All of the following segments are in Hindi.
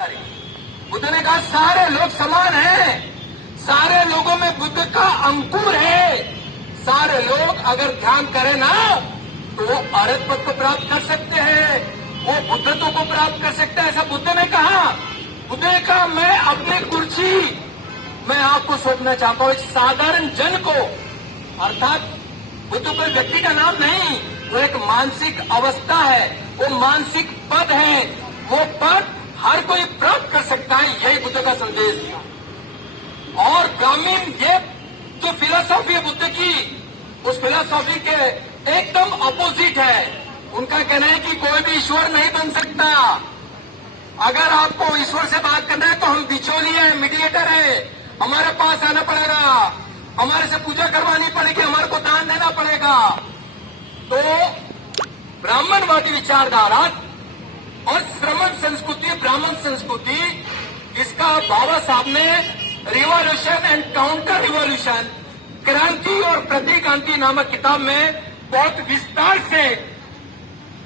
बुद्ध ने कहा सारे लोग समान हैं, सारे लोगों में बुद्ध का अंकुर है। सारे लोग अगर ध्यान करें ना तो वो अरहत पद को प्राप्त कर सकते हैं, वो बुद्धत्व को प्राप्त कर सकते हैं, ऐसा बुद्ध ने कहा। बुद्ध ने कहा मैं अपनी कुर्सी मैं आपको सौंपना चाहता हूं एक साधारण जन को। अर्थात बुद्ध कोई व्यक्ति का नाम नहीं, वो एक मानसिक अवस्था है, वो मानसिक पद है, वो पद हर कोई प्राप्त कर सकता है। यही बुद्ध का संदेश था। और ब्राह्मण ये जो फिलॉसफी है बुद्ध की, उस फिलॉसफी के एकदम अपोजिट है। उनका कहना है कि कोई भी ईश्वर नहीं बन सकता। अगर आपको ईश्वर से बात करना है तो हम बिचौलिए हैं, मीडिएटर है, हमारे पास आना पड़ेगा, हमारे से पूजा करवानी पड़ेगी, हमारे को दान देना पड़ेगा। तो ब्राह्मणवादी विचारधारा और श्रमण संस्कृति, ब्राह्मण संस्कृति, इसका बाबा साहब ने रिवॉल्यूशन एंड काउंटर रिवॉल्यूशन, क्रांति और प्रतिक्रांति नामक किताब में बहुत विस्तार से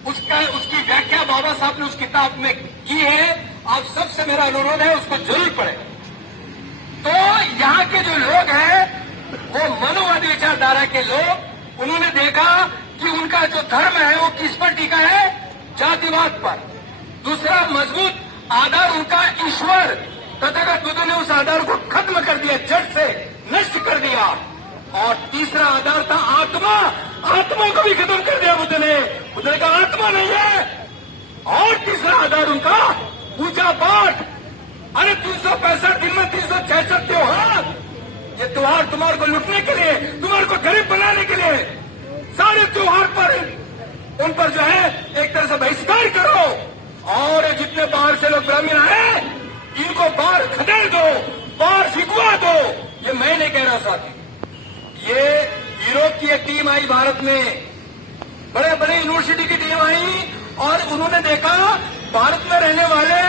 उसकी व्याख्या बाबा साहब ने उस किताब में की है। आप सबसे मेरा अनुरोध है उसको जरूर पढ़ें। तो यहाँ के जो लोग हैं वो मनोवादी विचारधारा के लोग, उन्होंने देखा कि उनका जो धर्म है वो किस पर टिका है, जातिवाद पर। दूसरा मजबूत आधार उनका ईश्वर, तथागत बुद्ध ने उस आधार को खत्म कर दिया, जड़ से नष्ट कर दिया। और तीसरा आधार था आत्मा, आत्मा को भी खत्म कर दिया बुद्ध ने। बुद्ध ने कहा आत्मा नहीं है। और तीसरा आधार उनका पूजा पाठ। अरे 365 दिन में 366 त्योहार, ये त्योहार तुम्हारे को लुटने के लिए, तुम्हारे को गरीब बनाने के लिए, सारे त्योहार पर उन पर जो है एक तरह से बहिष्कार करो। और जितने बाहर से लोग ब्राह्मण आए इनको बाहर खदेड़ दो, बाहर फिकवा दो। ये मैं नहीं कह रहा साथी, ये यूरोप की एक टीम आई भारत में, बड़े बड़े यूनिवर्सिटी की टीम आई और उन्होंने देखा भारत में रहने वाले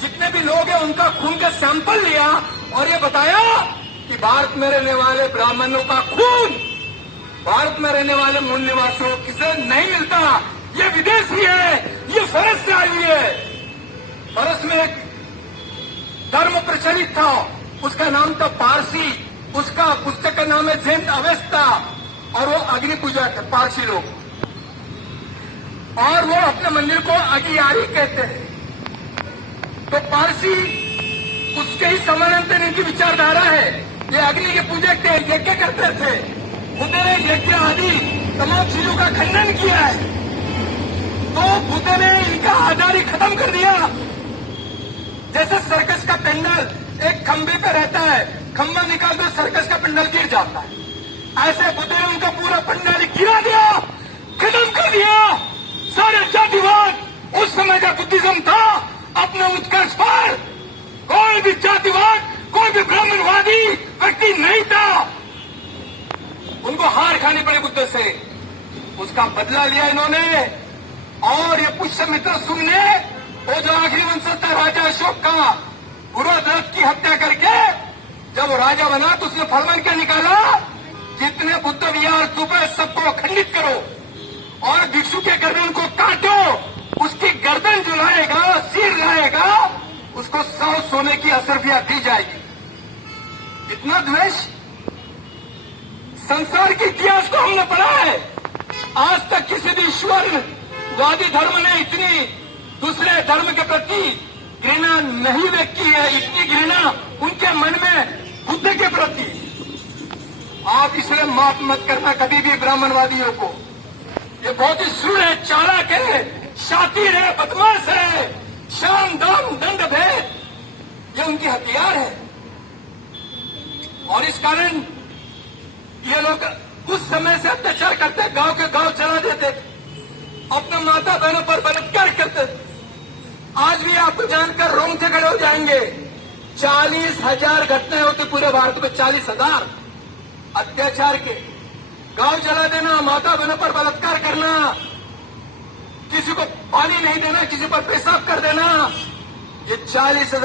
जितने भी लोग हैं उनका खून का सैंपल लिया और ये बताया कि भारत में रहने वाले ब्राह्मणों का खून भारत में रहने वाले मूल निवासियों किसे नहीं मिलता। ये विदेशी है, ये फरस से आई है। फरस में एक धर्म प्रचलित था, उसका नाम था पारसी, उसका पुस्तक का नाम है जैन अवस्था, और वो अग्नि पूजा थे पारसी लोग, और वो अपने मंदिर को अगियारी कहते हैं। तो पारसी उसके ही समानांतर इनकी विचारधारा है। ये अग्नि के पूजक थे, यज्ञ करते थे। बुद्ध ने यज्ञ आदि तमाम चीजों का खंडन किया है। तो बुद्ध ने इनका आधार ही खत्म कर दिया। जैसे सर्कस का पेंडल एक खंबे पे रहता है, खंबा निकाल दो सर्कस का पेंडल गिर जाता है, ऐसे बुद्ध ने उनका पूरा पेंडल गिरा दिया, खत्म कर दिया। सारे जातिवाद उस समय का बुद्धिज्म था अपने उत्कर्ष पर, कोई भी जातिवाद, कोई भी ब्राह्मणवादी व्यक्ति नहीं था। उनको हार खानी पड़ी बुद्ध से, उसका बदला लिया इन्होंने। और ये पुष्यमित्र सुंग ने, वो जो आखिरी वंशज था राजा अशोक का, गुरुदत्त की हत्या करके जब वो राजा बना तो उसने फरमान क्या निकाला, जितने बुद्ध विहार स्तूप है सबको खंडित करो और भिक्षु के गर्दन को काटो। उसकी गर्दन जो लाएगा, सिर लाएगा, उसको 100 सोने की असरफिया दी जाएगी। इतना द्वेष संसार के इतिहास को हमने पढ़ा है। आज तक किसी भी ईश्वरवादी धर्म ने इतनी दूसरे धर्म के प्रति घृणा नहीं व्यक्त की है, इतनी घृणा उनके मन में बुद्ध के प्रति। आप इसलिए माफ मत करना कभी भी ब्राह्मणवादियों को। ये बहुत ही सुर है, चालाक है, शातिर है, बदमाश है, शाम दाम दंड भेद, ये उनके हथियार है। और इस कारण ये लोग उस समय से अत्याचार करते, गांव के गांव चला देते थे, अपने माता बहनों पर बलात्कार करते थे। आज भी आपको जानकर रोंगटे खड़े हो जाएंगे। 40,000 घटनाएं होती पूरे भारत में, 40,000 अत्याचार के। गांव जला देना, माता बहनों पर बलात्कार करना, किसी को पानी नहीं देना, किसी पर पेशाब कर देना, ये 40,000